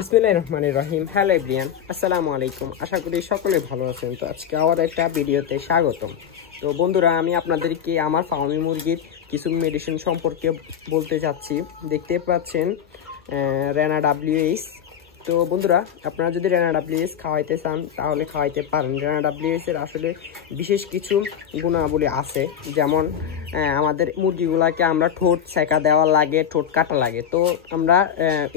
বিসমিল্লাহির রহমানির রহিম। Hello everyone, আসসালামু আলাইকুম। আশা করি সকলে ভালো আছেন। তো আজকে আবার একটা ভিডিওতে স্বাগতম। তো বন্ধুরা, আমি আপনাদেরকে আমার ফার্মি মুরগির কিছু মেডিসিন সম্পর্কে বলতে চাচ্ছি। দেখতে পাচ্ছেন রেনা WH। তো বন্ধুরা, আপনারা যদি রেনা WH খাওয়াইতে চান তাহলে খাওয়াইতে পারেন। রেনা WH এর আসলে বিশেষ কিছু গুণাবলী আছে, যেমন আমাদের মুরগিগুলাকে আমরা ঠোঁট সেকা দেওয়া লাগে, ঠোঁট কাটা লাগে। তো আমরা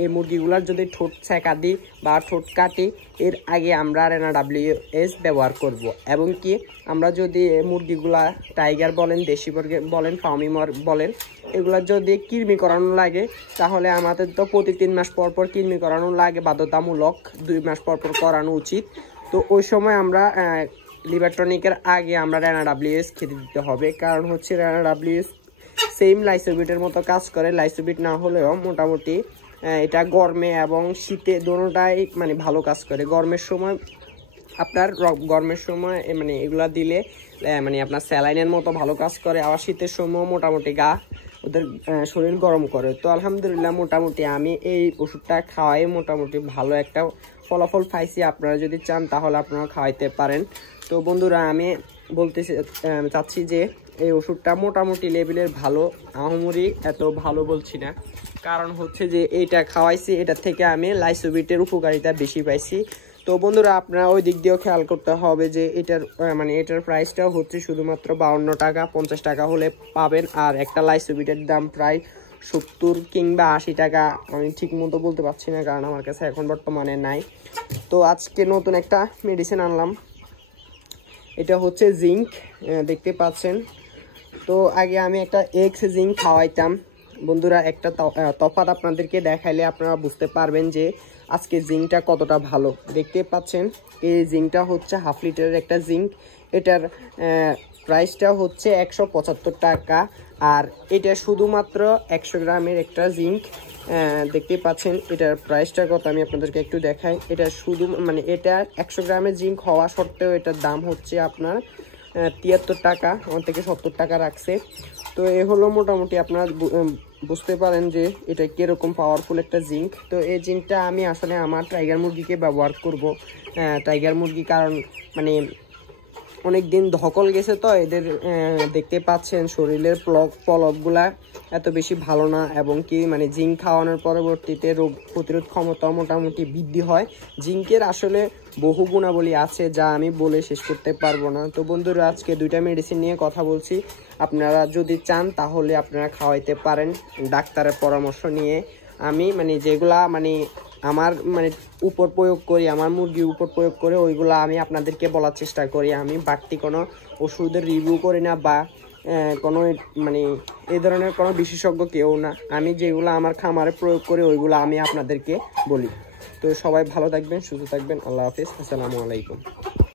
এই মুরগিগুলার যদি ঠোঁট সেকা দিই বা ঠোঁট কাটি, এর আগে আমরা রেনা WH ব্যবহার করব। এবং কি আমরা যদি মুরগিগুলা টাইগার বলেন, দেশি মুরগি বলেন, ফার্মি বলেন, এগুলা যদি কৃমি করানো লাগে তাহলে আমাদের তো প্রতি 3 মাস পর পর কৃমি করানো লাগে, বাধ্যতামূলক 2 মাস পর পর করানো উচিত। তো ওই সময় আমরা লিভারটনিকের আগে আমরা রেনা WH খেতে দিতে হবে। কারণ হচ্ছে রেনা WH সেম লাইসোবিটের মতো কাজ করে। লাইসোবিট না হলেও মোটামুটি এটা গরমে এবং শীতে দোনোটাই মানে ভালো কাজ করে। গরমের সময় মানে এগুলা দিলে মানে আপনার স্যালাইনের মতো ভালো কাজ করে, আবার শীতের সময় মোটামুটি ওদের শরীর গরম করে। তো আলহামদুলিল্লাহ মোটামুটি আমি এই ওষুধটা খাওয়াই মোটামুটি ভালো একটা ফলাফল পাইছি। আপনারা যদি চান তাহলে আপনারা খাওয়াইতে পারেন। তো বন্ধুরা, আমি বলতে চাচ্ছি যে এই ওষুধটা মোটামুটি লেভেলের ভালো, আহমরি এত ভালো বলছি না। কারণ হচ্ছে যে এইটা খাওয়াইছি, এটা থেকে আমি লাইসোবিটের উপকারিতা বেশি পাইছি। তো বন্ধুরা, আপনারা ওই দিক দিয়েও খেয়াল করতে হবে যে এটার প্রাইসটাও হচ্ছে শুধুমাত্র 52 টাকা, 50 টাকা হলে পাবেন। আর একটা লাইসোবিটের দাম প্রায় 70 কিংবা 80 টাকা, আমি ঠিক মতো বলতে পারছি না কারণ আমার কাছে এখন বর্তমানে নাই। তো আজকে নতুন একটা মেডিসিন আনলাম, এটা হচ্ছে জিঙ্ক, দেখতে পাচ্ছেন। তো আগে আমি একটা এক্স জিঙ্ক খাওয়াইতাম। বন্ধুরা, একটা তফাৎ আপনাদেরকে দেখাইলে আপনারা বুঝতে পারবেন যে আজকে জিঙ্কটা কতটা ভালো। দেখতে পাচ্ছেন এই জিঙ্কটা হচ্ছে 1/2 লিটারের একটা জিঙ্ক। এটার প্রাইসটা হচ্ছে 175 টাকা। আর এটা শুধুমাত্র 100 গ্রামের একটা জিঙ্ক। দেখতে পাচ্ছেন এটার প্রাইসটা কত, আমি আপনাদেরকে একটু দেখাই। এটা শুধু মানে এটা 100 গ্রামের জিঙ্ক হওয়া সত্ত্বেও এটার দাম হচ্ছে আপনার 73 টাকা, আমার থেকে 70 টাকা রাখছে। তো এ হলো মোটামুটি আপনারা বুঝতে পারেন যে এটা কিরকম পাওয়ারফুল একটা জিঙ্ক। তো এই জিঙ্কটা আমি আসলে আমার টাইগার মুরগিকে ব্যবহার করব। টাইগার মুরগি কারণ মানে অনেক দিন ধকল গেছে, তো এদের দেখতে পাচ্ছেন শরীরের পলকগুলা এত বেশি ভালো না, এবং কি মানে জিঙ্ক খাওয়ানোর পরবর্তীতে রোগ প্রতিরোধ ক্ষমতা মোটামুটি বৃদ্ধি হয়। জিঙ্কের আসলে বহু গুণাবলী আছে যা আমি বলে শেষ করতে পারবো না। তো বন্ধুরা, আজকে 2টা মেডিসিন নিয়ে কথা বলছি। আপনারা যদি চান তাহলে আপনারা খাওয়াইতে পারেন ডাক্তারের পরামর্শ নিয়ে। আমি মানে যেগুলা মানে আমার মানে উপর প্রয়োগ করি, আমার মুরগির উপর প্রয়োগ করে ওইগুলো আমি আপনাদেরকে বলার চেষ্টা করি। আমি বাড়তি কোনো ওষুধের রিভিউ করি না বা কোনো মানে এই ধরনের কোনো বিশেষজ্ঞ কেউ না। আমি যেগুলো আমার খামারে প্রয়োগ করি ওইগুলো আমি আপনাদেরকে বলি। তো সবাই ভালো থাকবেন, সুস্থ থাকবেন। আল্লাহ হাফিজ, আসসালামু আলাইকুম।